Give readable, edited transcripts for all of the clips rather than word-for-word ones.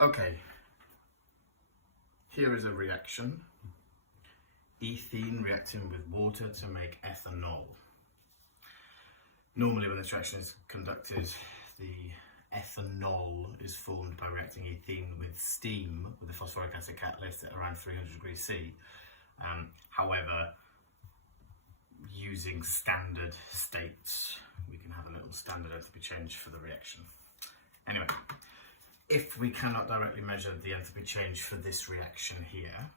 Okay, here is a reaction. Ethene reacting with water to make ethanol. Normally when this reaction is conducted, the ethanol is formed by reacting ethene with steam with a phosphoric acid catalyst at around 300 degrees C. However, using standard states, we can have a little standard enthalpy change for the reaction. Anyway, if we cannot directly measure the enthalpy change for this reaction here,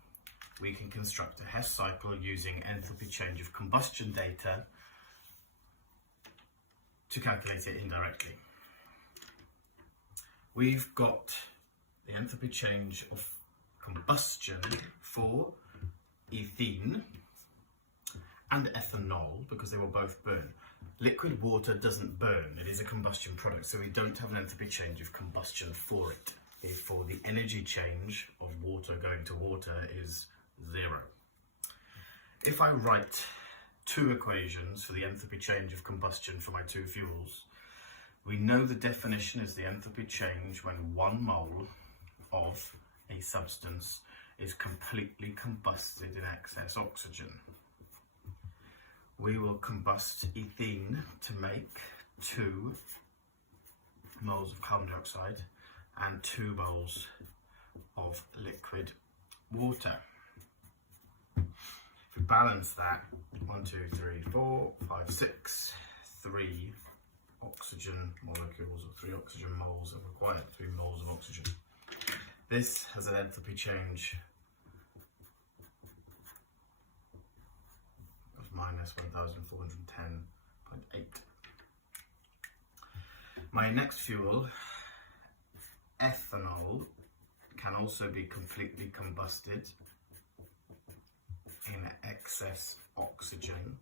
we can construct a Hess cycle using enthalpy change of combustion data to calculate it indirectly. We've got the enthalpy change of combustion for ethene and ethanol because they will both burn. Liquid water doesn't burn, it is a combustion product, so we don't have an enthalpy change of combustion for it. Therefore, the energy change of water going to water is 0. If I write two equations for the enthalpy change of combustion for my two fuels, we know the definition is the enthalpy change when 1 mole of a substance is completely combusted in excess oxygen. We will combust ethene to make 2 moles of carbon dioxide and 2 moles of liquid water. If we balance that, 1, 2, 3, 4, 5, 6, 3 oxygen molecules or 3 oxygen moles are required, 3 moles of oxygen. This has an enthalpy change of minus 1410.8. My next fuel, ethanol, can also be completely combusted in excess oxygen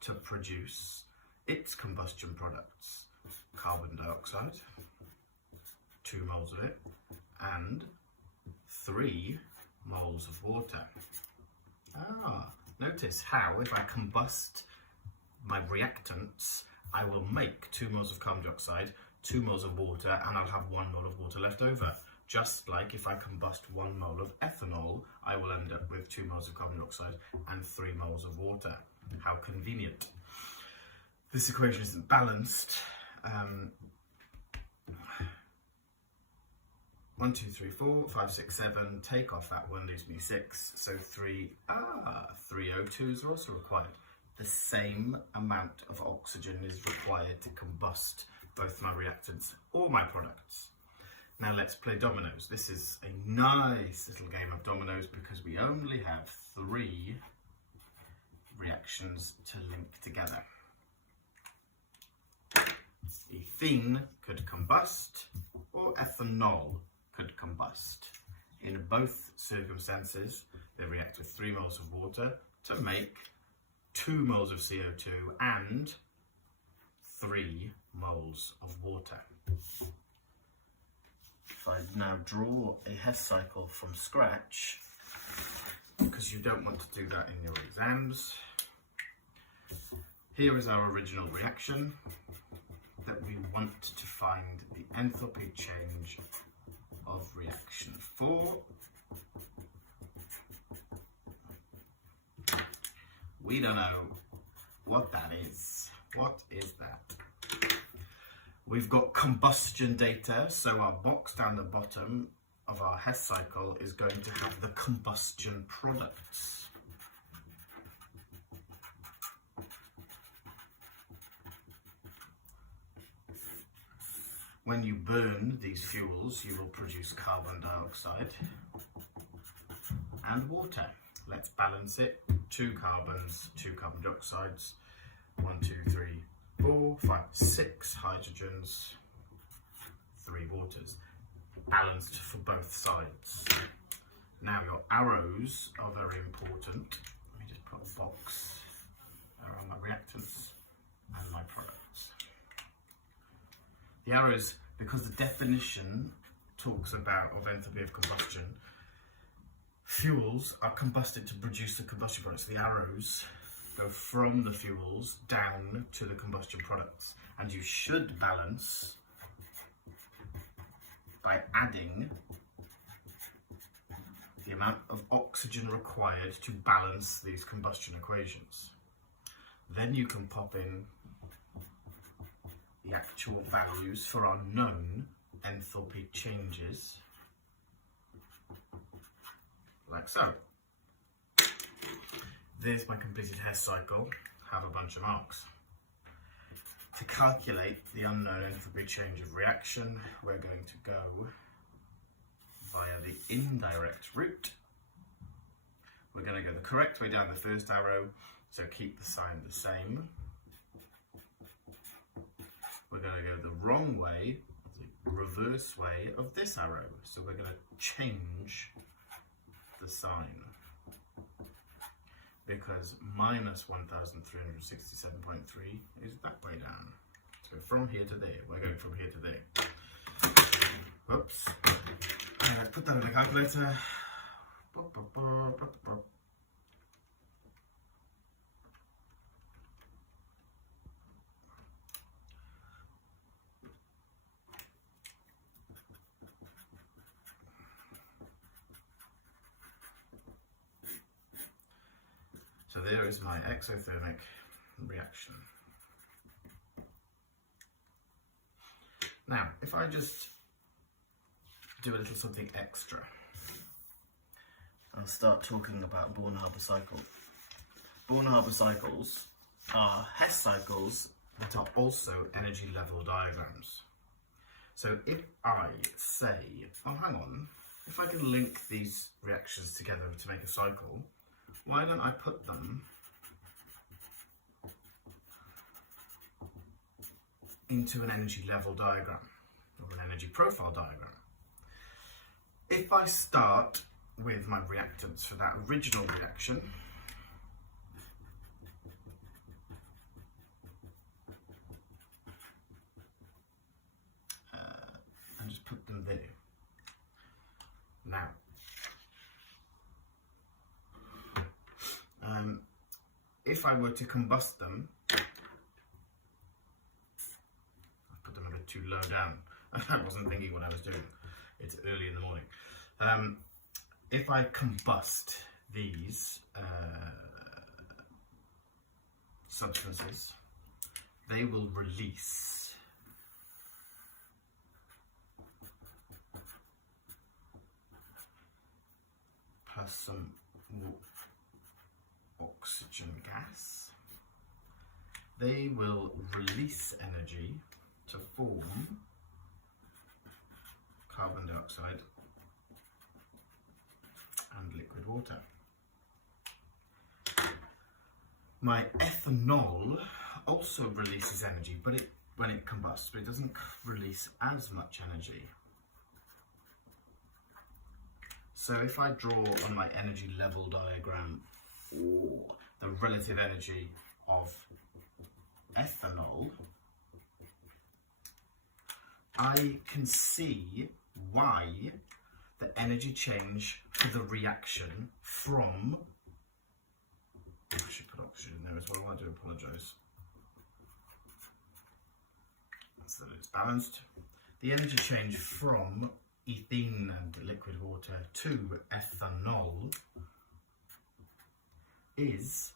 to produce its combustion products, carbon dioxide, 2 moles of it, and 3 moles of water. Notice how if I combust my reactants, I will make 2 moles of carbon dioxide, 2 moles of water, and I'll have 1 mole of water left over. Just like if I combust 1 mole of ethanol, I will end up with 2 moles of carbon dioxide and 3 moles of water. How convenient. This equation isn't balanced. 1, 2, 3, 4, 5, 6, 7, take off that 1 leaves me 6, so 3 O2s are also required. The same amount of oxygen is required to combust both my reactants or my products. Now let's play dominoes. This is a nice little game of dominoes because we only have 3 reactions to link together. Ethene could combust or ethanol could combust. In both circumstances, they react with 3 moles of water to make 2 moles of CO2 and 3 moles of water. If I now draw a Hess cycle from scratch, because you don't want to do that in your exams, here is our original reaction that we want to find the enthalpy change of reaction 4. We don't know what that is. What is that? We've got combustion data, so our box down the bottom of our Hess cycle is going to have the combustion products. When you burn these fuels, you will produce carbon dioxide and water. Let's balance it. 2 carbons, 2 carbon dioxides, 1, 2, 3, 4, 5, 6 hydrogens, 3 waters. Balanced for both sides. Now your arrows are very important. Let me just put a box around my reactants and my products. The arrows, because the definition talks about of enthalpy of combustion, fuels are combusted to produce the combustion products. The arrows go from the fuels down to the combustion products, and you should balance by adding the amount of oxygen required to balance these combustion equations. Then you can pop in the actual values for our known enthalpy changes, like so. There's my completed Hess cycle, have a bunch of marks. To calculate the unknown enthalpy change of reaction, we're going to go via the indirect route. We're going to go the correct way down the first arrow, so keep the sign the same. We're going to go the wrong way, the reverse way of this arrow, so we're going to change the sign, because minus 1367.3 is that way down. So from here to there, we're going from here to there. Whoops. Put that in the calculator. So there is my exothermic reaction. Now, if I just do a little something extra, I'll start talking about Bourne Harbour cycle. Bourne Harbour cycles are Hess cycles that are also energy level diagrams. So if I say, oh hang on, if I can link these reactions together to make a cycle, why don't I put them into an energy level diagram or an energy profile diagram? If I start with my reactants for that original reaction, and just put them there. Now, if I were to combust them, I put them a bit too low down. I wasn't thinking what I was doing. It's early in the morning. If I combust these substances, they will release plus some oxygen gas. They will release energy to form carbon dioxide and liquid water. My ethanol also releases energy, but when it combusts, but it doesn't release as much energy. So if I draw on my energy level diagram the relative energy of ethanol, I can see why the energy change for the reaction from, I should put oxygen in there as well, I do apologise, so that it's balanced. The energy change from ethene and liquid water to ethanol is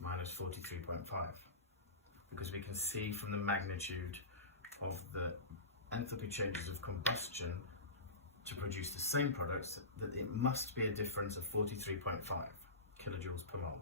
minus 43.5, because we can see from the magnitude of the enthalpy changes of combustion to produce the same products that it must be a difference of 43.5 kilojoules per mole.